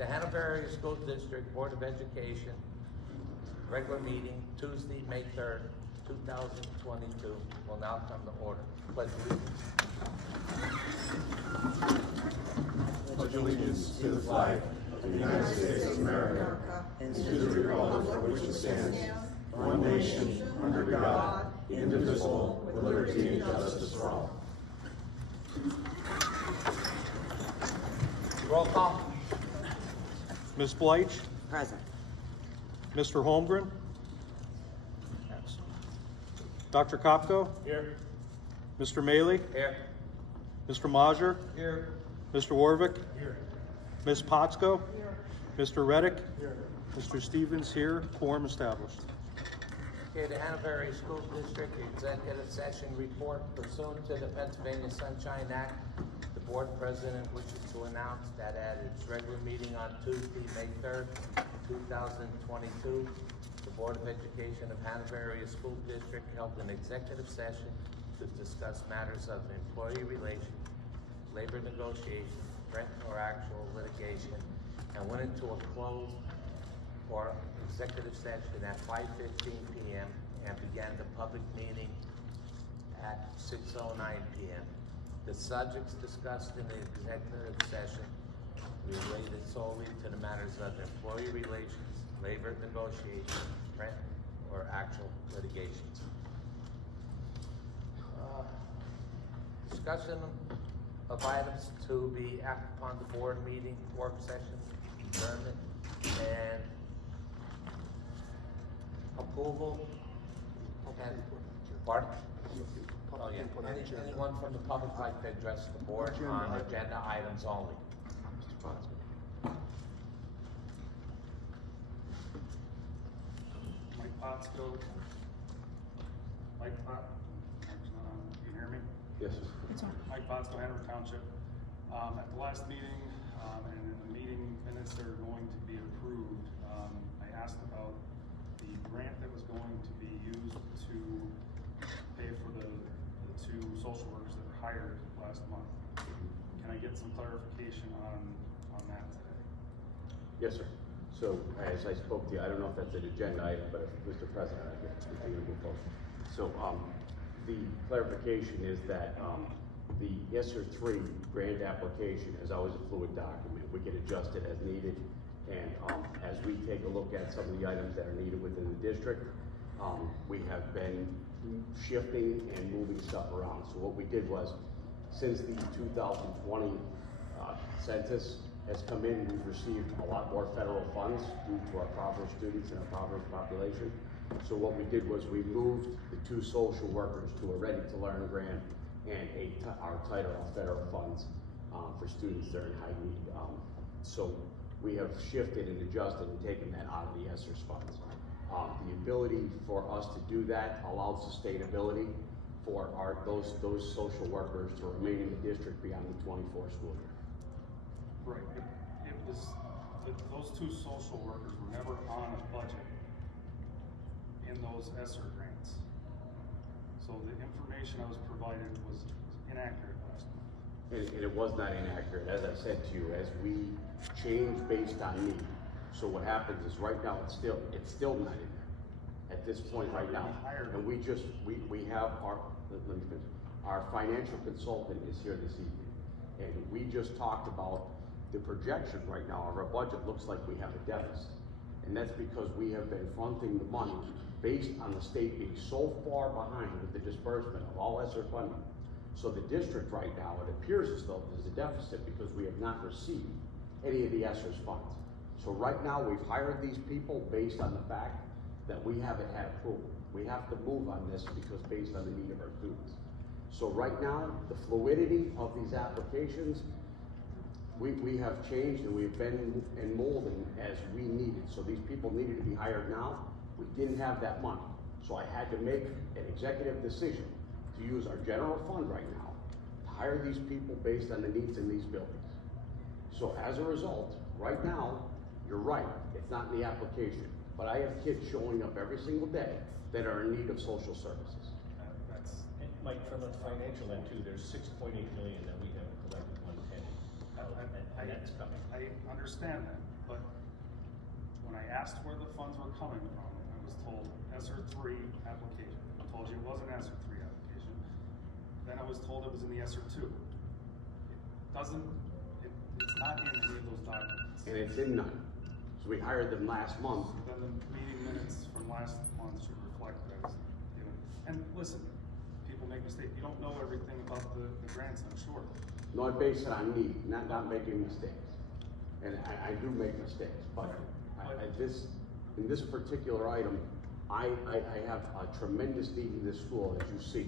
The Hanover Area School District Board of Education, regular meeting, Tuesday, May 3rd, 2022, will now come to order. Pledge allegiance. Pledge allegiance to the flag of the United States of America and to the republic for which it stands, one nation, under God, indivisible, with liberty and justice for all. Roll call. Ms. Bleich? Present. Mr. Holmgren? Dr. Kopko? Here. Mr. Maley? Here. Mr. Majer? Here. Mr. Warvick? Here. Ms. Potsko? Mr. Reddick? Here. Mr. Stevens here. Quorum established. Okay, the Hanover Area School District Executive Session Report pursuant to the Pennsylvania Sunshine Act. The board president wishes to announce that at its regular meeting on Tuesday, May 3rd, 2022, the Board of Education of Hanover Area School District held an executive session to discuss matters of employee relations, labor negotiation, threat or actual litigation, and went into a closed or executive session at 5:15 p.m. and began the public meeting at 6:09 p.m. The subjects discussed in the executive session related solely to the matters of employee relations, labor negotiation, threat or actual litigations. Discussion of items to be acted upon the board meeting, work session, adjournment, and approval. And, pardon? Oh, yeah. Anyone from the public like to address the board on agenda items only? Mike Potsko. Mike Pot. Can you hear me? Yes. Mike Potsko, Hanover Township. At the last meeting, and in the meeting minutes that are going to be approved, I asked about the grant that was going to be used to pay for the two social workers that were hired last month. Can I get some clarification on that today? Yes, sir. So as I spoke to you, I don't know if that's an agenda item, but Mr. President, I guess we can move forward. So the clarification is that the ESSER 3 grant application is always a fluid document. We can adjust it as needed. And as we take a look at some of the items that are needed within the district, we have been shifting and moving stuff around. So what we did was, since the 2020 census has come in, we've received a lot more federal funds due to our impoverished students and our impoverished population. So what we did was we moved the two social workers to a Ready to Learn grant and our title of federal funds for students that are in high need. So we have shifted and adjusted and taken that out of the ESSER funds. The ability for us to do that allows sustainability for those social workers to remain in the district beyond the 24 school year. Right. Those two social workers were never on a budget in those ESSER grants. So the information I was provided was inaccurate last month. And it was not inaccurate, as I said to you, as we change based on need. So what happens is right now it's still not in there at this point right now. And we have our financial consultant is here this evening, and we just talked about the projection right now of our budget looks like we have a deficit. And that's because we have been fronting the money based on the state being so far behind with the disbursement of all ESSER funding. So the district right now, it appears as though there's a deficit because we have not received any of the ESSER funds. So right now we've hired these people based on the fact that we haven't had approval. We have to move on this because based on the need of our students. So right now, the fluidity of these applications, we have changed and we've been in molding as we needed. So these people needed to be hired now. We didn't have that money. So I had to make an executive decision to use our general fund right now to hire these people based on the needs in these buildings. So as a result, right now, you're right, it's not in the application, but I have kids showing up every single day that are in need of social services. Mike, from a financial end too, there's $6.8 million that we haven't collected one penny, and that's coming. I understand that, But when I asked where the funds were coming from, I was told ESSER 3 application. I told you it was an ESSER 3 application. Then I was told it was in the ESSER 2. It's not in any of those documents. And it's in none. So we hired them last month. Then the meeting minutes from last month should reflect that I was given. And listen, people make mistakes. You don't know everything about the grants, I'm sure. No, I base it on need, not making mistakes. And I do make mistakes, but in this particular item, I have a tremendous need in this school, as you see,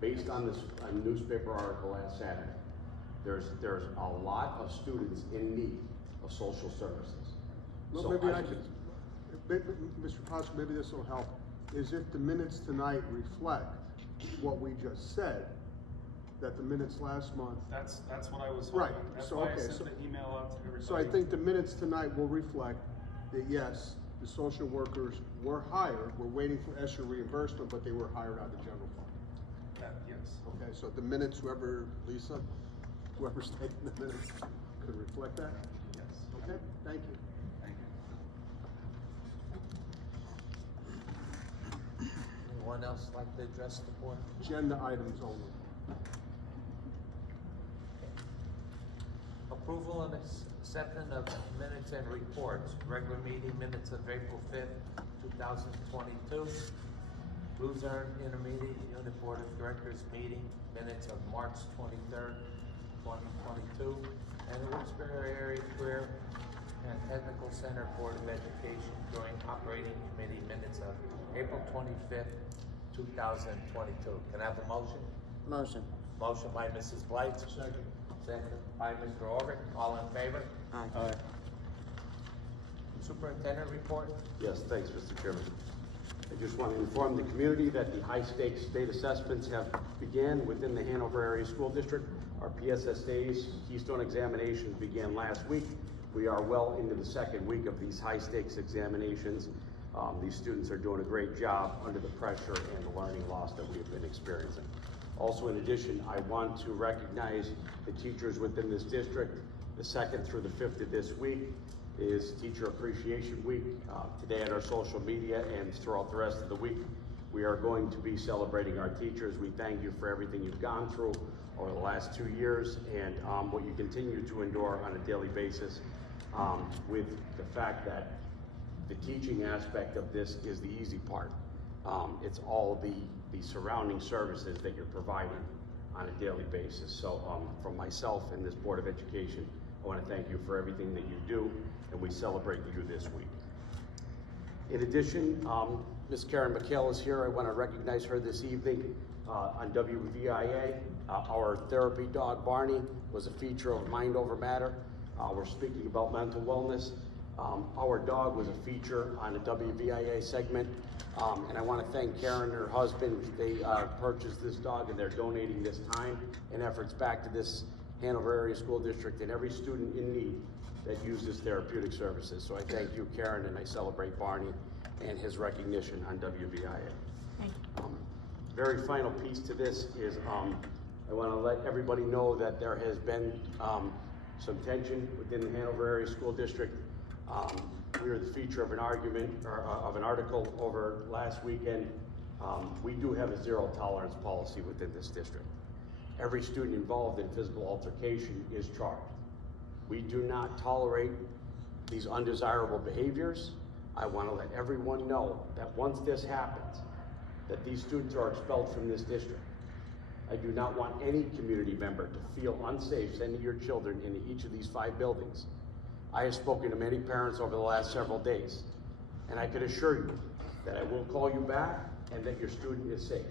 based on this newspaper article last Saturday. There's a lot of students in need of social services. Well, So maybe I could, Mr. Potts, maybe this will help, is if the minutes tonight reflect what we just said, that the minutes last month. That's what I was hoping. Right, That's so, why I okay, sent so- the email out to everybody. So I think the minutes tonight will reflect that, yes, the social workers were hired, we're waiting for ESSER reimbursement, but they were hired out of the general fund. Yes. Okay, so the minutes, Lisa, whoever's taking the minutes could reflect that? Yes. Okay, thank you. Thank you. Anyone else like to address the board? Agenda items only. Approval and acceptance of minutes and reports. Regular meeting minutes of April 5th, 2022. Luzerne Intermediate Unit Board of Directors meeting minutes of March 23rd, 2022. And the Wilkes-Barre Area Career and Technical Center Board of Education joint operating committee minutes of April 25th, 2022. Can I have a motion? Motion. Motion by Mrs. Blight. Second. Second by Mr. Orrick. All in favor? Aye. Superintendent report? Yes, thanks, Mr. Chairman. I just want to inform the community that the high-stakes state assessments have began within the Hanover Area School District. Our PSSA's Keystone examinations began last week. We are well into the second week of these high-stakes examinations. These students are doing a great job under the pressure and the learning loss that we have been experiencing. Also, in addition, I want to recognize the teachers within this district. The 2nd through the 5th of this week is Teacher Appreciation Week. Today at our social media and throughout the rest of the week, we are going to be celebrating our teachers. We thank you for everything you've gone through over the last 2 years and what you continue to endure on a daily basis, with the fact that the teaching aspect of this is the easy part. It's all the surrounding services that you're providing on a daily basis. So from myself and this Board of Education, I want to thank you for everything that you do, and we celebrate you this week. In addition, Ms. Karen McHale is here. I want to recognize her this evening on WVIA. Our therapy dog, Barney, was a feature of Mind Over Matter. We're speaking about mental wellness. Our dog was a feature on a WVIA segment. And I want to thank Karen and her husband. They purchased this dog and they're donating this time and efforts back to this Hanover Area School District and every student in need that uses therapeutic services. So I thank you, Karen, and I celebrate Barney and his recognition on WVIA. Very final piece to this is I want to let everybody know that there has been some tension within the Hanover Area School District. We were the feature of an argument, or of an article over last weekend. We do have a zero tolerance policy within this district. Every student involved in physical altercation is charged. We do not tolerate these undesirable behaviors. I want to let everyone know that once this happens, that these students are expelled from this district. I do not want any community member to feel unsafe sending your children into each of these 5 buildings. I have spoken to many parents over the last several days, and I can assure you that I will call you back and that your student is safe.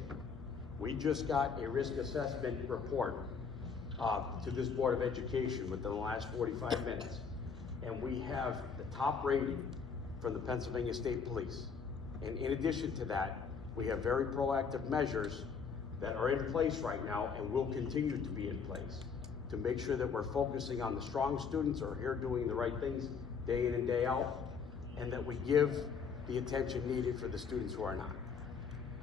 We just got a risk assessment report to this Board of Education within the last 45 minutes, and we have the top rating from the Pennsylvania State Police. And in addition to that, we have very proactive measures that are in place right now and will continue to be in place to make sure that we're focusing on the strong students who are here doing the right things day in and day out, and that we give the attention needed for the students who are not.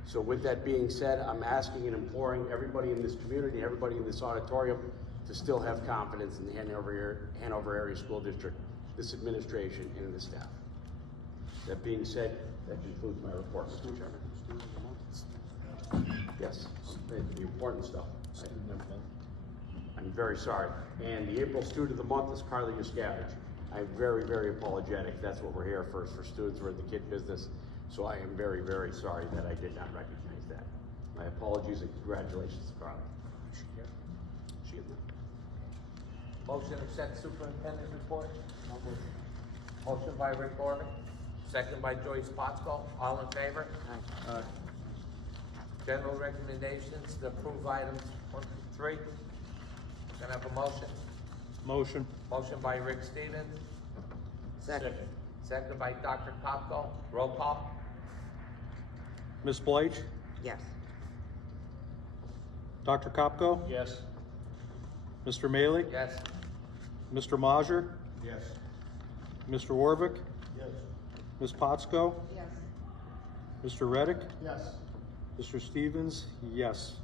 So with that being said, I'm asking and imploring everybody in this community, everybody in this auditorium, to still have confidence in the Hanover Area School District, this administration, and the staff. That being said, that concludes my report, Mr. Chairman. Yes, the important stuff. I'm very sorry. And the April student of the month is Carly Yuskavich. I'm very, very apologetic. That's what we're here for students who are in the kid business. So I am very, very sorry that I did not recognize that. My apologies and congratulations to Carly. Is she here? She is not. Motion to accept superintendent report. Motion by Rick Orman, second by Joyce Potsko. All in favor? Aye. General recommendations to approve items 1 through 3. Can I have a motion? Motion. Motion by Rick Stevens, Second. second by Dr. Kopko. Roll call. Ms. Bleich? Yes. Dr. Kopko? Yes. Mr. Maley? Yes. Mr. Majer? Yes. Mr. Warvick? Yes. Ms. Potsko? Yes. Mr. Reddick? Yes. Mr. Stevens? Yes.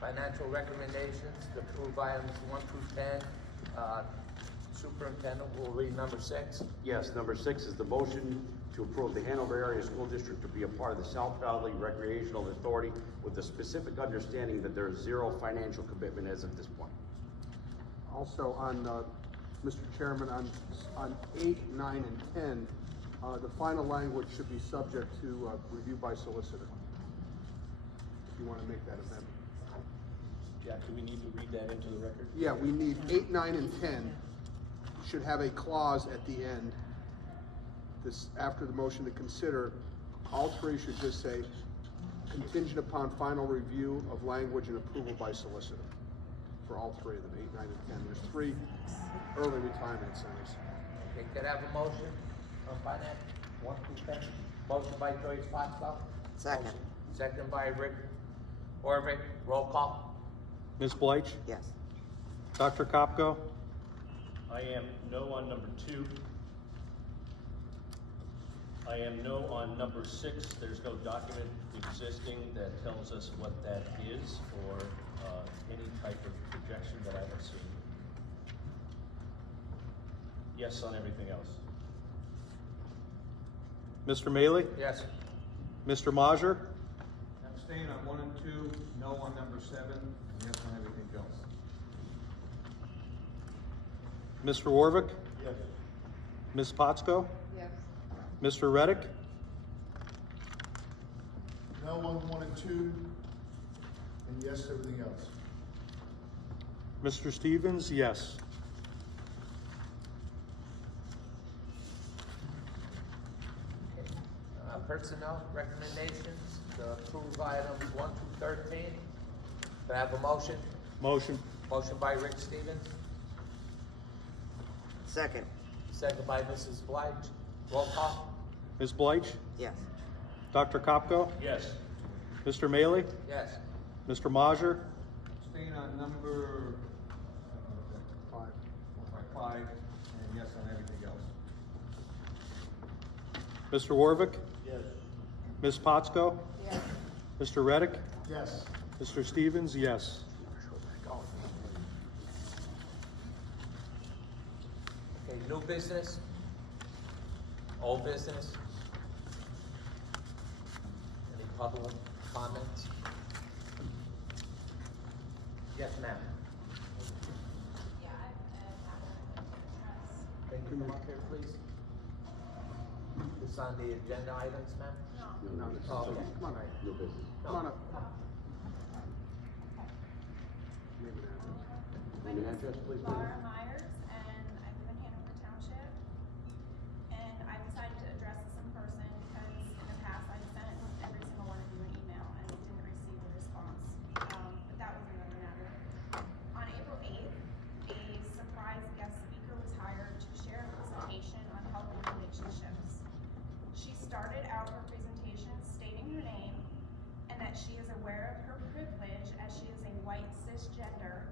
Financial recommendations to approve items 1 through 10. Superintendent will read number 6. Yes, number 6 is the motion to approve the Hanover Area School District to be a part of the South Valley Recreational Authority with the specific understanding that there is zero financial commitment as of this point. Also on, Mr. Chairman, on 8, 9, and 10, the final language should be subject to review by solicitor. If you want to make that amendment. Jack, do we need to read that into the record? Yeah, we need 8, 9, and 10 should have a clause at the end. This, after the motion to consider, all 3 should just say contingent upon final review of language and approval by solicitor. For all 3 of them, 8, 9, and 10. There's 3 early retirement incentives. Okay, could I have a motion on finance 1 through 10? Motion by Joyce Potsko. Second. Second by Rick Orvick. Roll call. Ms. Bleich? Yes. Dr. Kopko? I am no on number 2. I am no on number 6. There's no document existing that tells us what that is or any type of projection that I have seen. Yes on everything else. Mr. Maley? Yes. Mr. Majer? Abstain on 1 and 2, no on number 7, and yes on everything else. Mr. Warvick? Yes. Ms. Potsko? Yes. Mr. Reddick? No on 1 and 2, and yes to everything else. Mr. Stevens? Yes. Personnel recommendations to approve items 1 through 13. Can I have a motion? Motion. Motion by Rick Stevens, Second. second by Mrs. Bleich. Roll call. Ms. Bleich? Yes. Dr. Kopko? Yes. Mr. Maley? Yes. Mr. Majer? Abstain on number 5, and yes on everything else. Mr. Warvick? Yes. Ms. Potsko? Yes. Mr. Reddick? Yes. Mr. Stevens? Yes. Okay, new business? Old business? Any public comments? Yes, ma'am. Yeah, Can you come up here, please? This on the agenda items, ma'am? No, this is, Oh, okay. come on, No business. come on up. Name and address. Name and address, please. Laura Myers, and I live in Hanover Township. And I decided to address this in person because in the past I've sent every single one of you an email and didn't receive a response. But that was another matter. On April 8th, a surprise guest speaker was hired to share a presentation on healthy relationships. She started out her presentation stating her name and that she is aware of her privilege as she is a white cisgender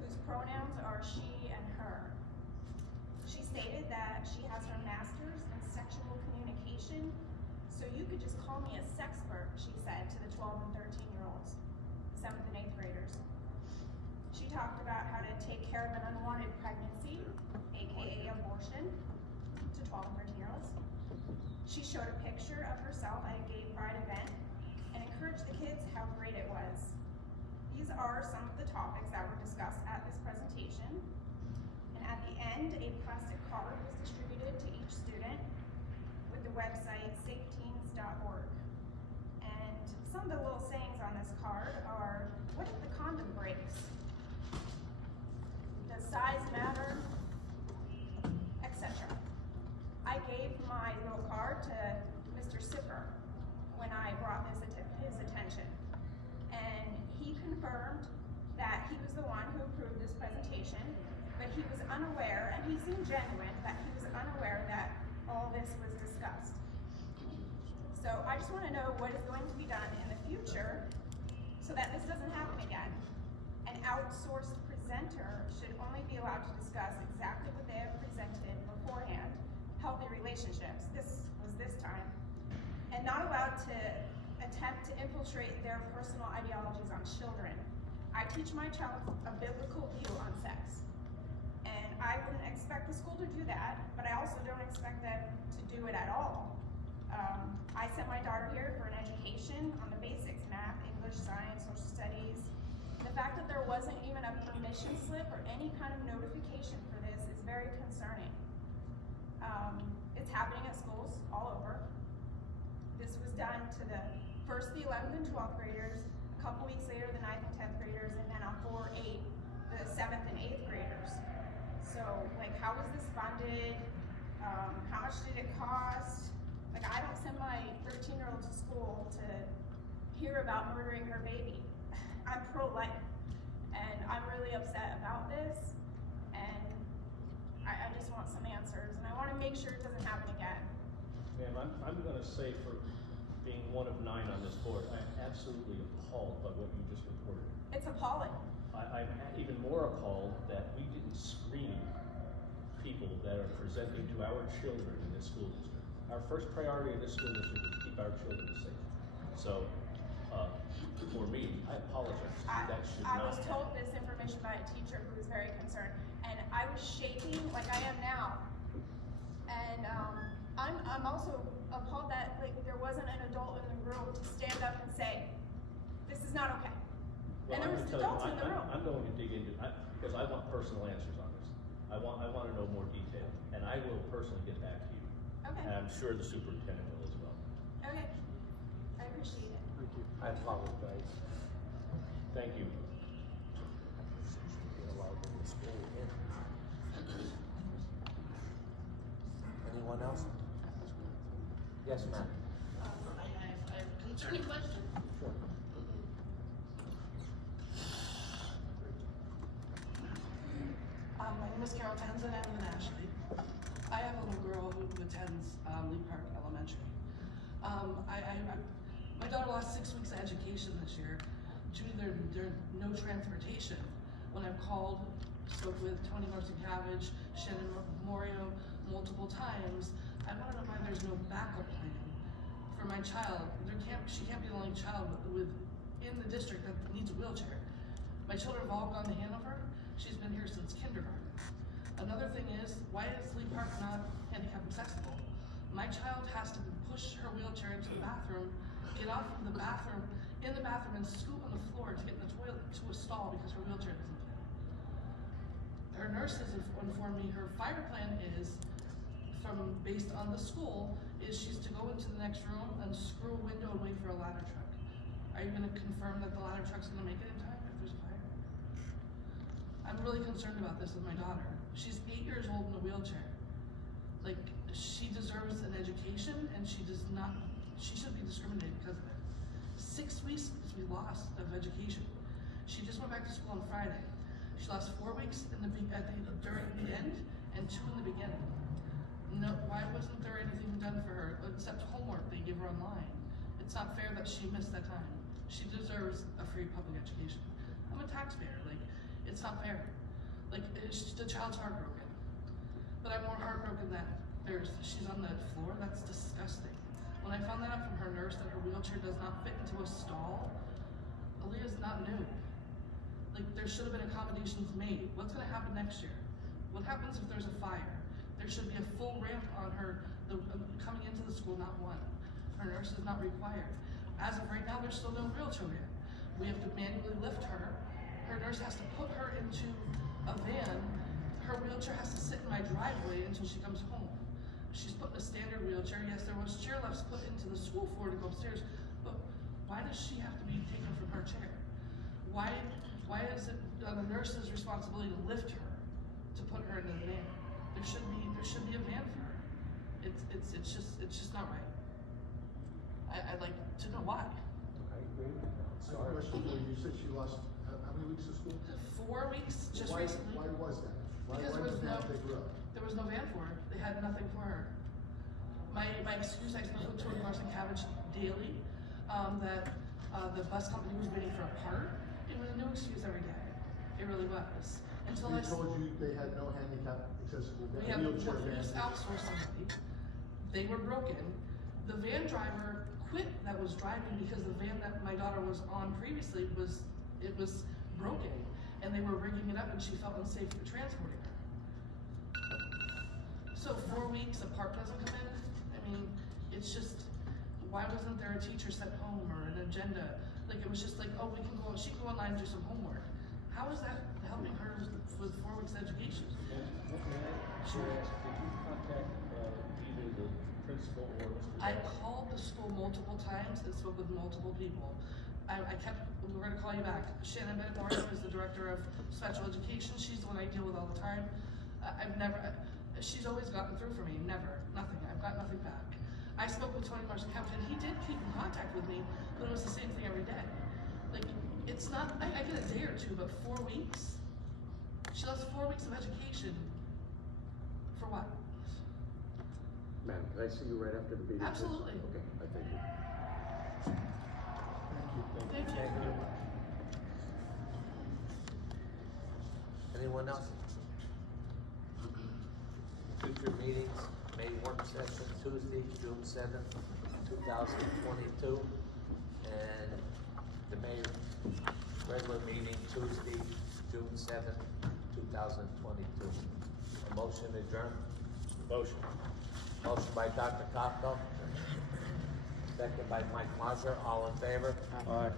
whose pronouns are she and her. She stated that she has her master's in sexual communication, so you could just call me a sexpert, she said to the 12 and 13-year-olds, 7th and 8th graders. She talked about how to take care of an unwanted pregnancy, aka abortion, to 12 of her year-olds. She showed a picture of herself at a gay pride event and encouraged the kids how great it was. These are some of the topics that were discussed at this presentation. And at the end, a plastic card was distributed to each student with the website safeteens.org. And some of the little sayings on this card are, what if the condom breaks? Does size matter? Etc. I gave my little card to Mr. Sipper when I brought this his attention. And he confirmed that he was the one who approved this presentation, but he was unaware, and he seemed genuine, that he was unaware that all this was discussed. So I just want to know what is going to be done in the future so that this doesn't happen again. An outsourced presenter should only be allowed to discuss exactly what they have presented beforehand, healthy relationships, this was this time, and not allowed to attempt to infiltrate their personal ideologies on children. I teach my child a biblical view on sex, and I wouldn't expect the school to do that, but I also don't expect them to do it at all. I sent my daughter here for an education on the basics, math, English, science, social studies. The fact that there wasn't even a permission slip or any kind of notification for this is very concerning. It's happening at schools all over. This was done to the 11th and 12th graders, a couple weeks later the 9th and 10th graders, and then on 4-8, the 7th and 8th graders. So, like, how was this funded? How much did it cost? Like, I don't send my 13-year-old to school to hear about murdering her baby. I'm pro-life, and I'm really upset about this, and I just want some answers, and I want to make sure it doesn't happen again. Ma'am, I'm gonna say, for being one of 9 on this board, I'm absolutely appalled by what you just reported. It's appalling. I'm even more appalled that we didn't screen people that are presenting to our children in this school district. Our first priority in this school district is to keep our children safe. So, for me, I apologize. That should I not was told this information by a teacher who was very concerned, and I was shaking like I am now. And I'm also appalled that like there wasn't an adult in the room to stand up and say, this is not okay. Well, and there was adults in the room. I'm going to dig into it, because I want personal answers on this. I want to know more detail, and I will personally get back to you. Okay. And I'm sure the superintendent will as well. Okay. I appreciate it. Thank you. I apologize. Thank you. Anyone else? Yes, ma'am. I have a concerning question. Sure. My name is Carol Townsend, I live in Ashley. I have a little girl who attends Lee Park Elementary. My daughter lost 6 weeks of education this year due to their no transportation. When I've called, spoke with Tony Marcy-Cabbage, Shannon Morio multiple times, I want to know why there's no backup plan for my child. She can't be the only child in the district that needs a wheelchair. My children have all gone to Hanover. She's been here since kindergarten. Another thing is, why is Lee Park not handicap accessible? My child has to push her wheelchair into the bathroom, get off of the bathroom, in the bathroom, and scoot on the floor to get in the toilet to a stall because her wheelchair doesn't fit. Her nurses have informed me her fire plan is, based on the school, is she's to go into the next room and screw a window and wait for a ladder truck. Are you gonna confirm that the ladder truck's gonna make it in time if there's a fire? I'm really concerned about this with my daughter. She's 8 years old in a wheelchair. Like, she deserves an education, and she shouldn't be discriminated because of it. 6 weeks we lost of education. She just went back to school on Friday. She lost 4 weeks during the end and 2 in the beginning. No, why wasn't there anything done for her except homework they give her online? It's not fair that she missed that time. She deserves a free public education. I'm a taxpayer, like, it's not fair. Like, the child's heartbroken. But I'm more heartbroken that she's on the floor. That's disgusting. When I found that out from her nurse that her wheelchair does not fit into a stall, Aaliyah's not new. Like, there should have been accommodations made. What's gonna happen next year? What happens if there's a fire? There should be a full ramp on her, coming into the school, not one. Her nurse is not required. As of right now, there's still no wheelchair ramp. We have to manually lift her. Her nurse has to put her into a van. Her wheelchair has to sit in my driveway until she comes home. She's put in a standard wheelchair. Yes, there was chair lifts put into the school floor to go upstairs, but why does she have to be taken from her chair? Why is it the nurse's responsibility to lift her, to put her in the van? There should be a van for her. It's just not right. I'd like to know why. I agree. I have a question for you. You said she lost, how many weeks of school? 4 weeks, just Why- recently. Why was that? Why Because did that pick her up? there was no van for her. They had nothing for her. My excuse, I spoke with Tony Larson Cabbage daily, that the bus company was waiting for a part. It was a new excuse every day. It really was. Until They told you they had no handicap accessible we wheelchair just vans. outsourced somebody. They were broken. The van driver quit that was driving because the van that my daughter was on previously was broken, and they were rigging it up, and she felt unsafe transporting her. So 4 weeks, a part doesn't come in. I mean, it's just, why wasn't there a teacher sent home or an agenda? Like, it was just like, oh, she can go online and do some homework. How is that helping her with 4 weeks education? Sure. Did you contact, either the principal or Mr. I Bell? called the school multiple times and spoke with multiple people. We were gonna call you back. Shannon Bennett is the director of special education. She's the one I deal with all the time. She's always gotten through for me, nothing. I've got nothing back. I spoke with Tony Larson Cabbage, and he did keep in contact with me, but it was the same thing every day. Like, it's not, I get a day or two, but 4 weeks? She lost 4 weeks of education. For what? Ma'am, can I see you right after the meeting? please? Absolutely. Okay, I thank you. Thank you. Anyone else? Future meetings, May work session Tuesday, June 7th, 2022, and the May regular meeting Tuesday, June 7th, 2022. A motion adjourned. Motion. Motion by Dr. Kopko, second by Mike Marzer, all in favor? Aye.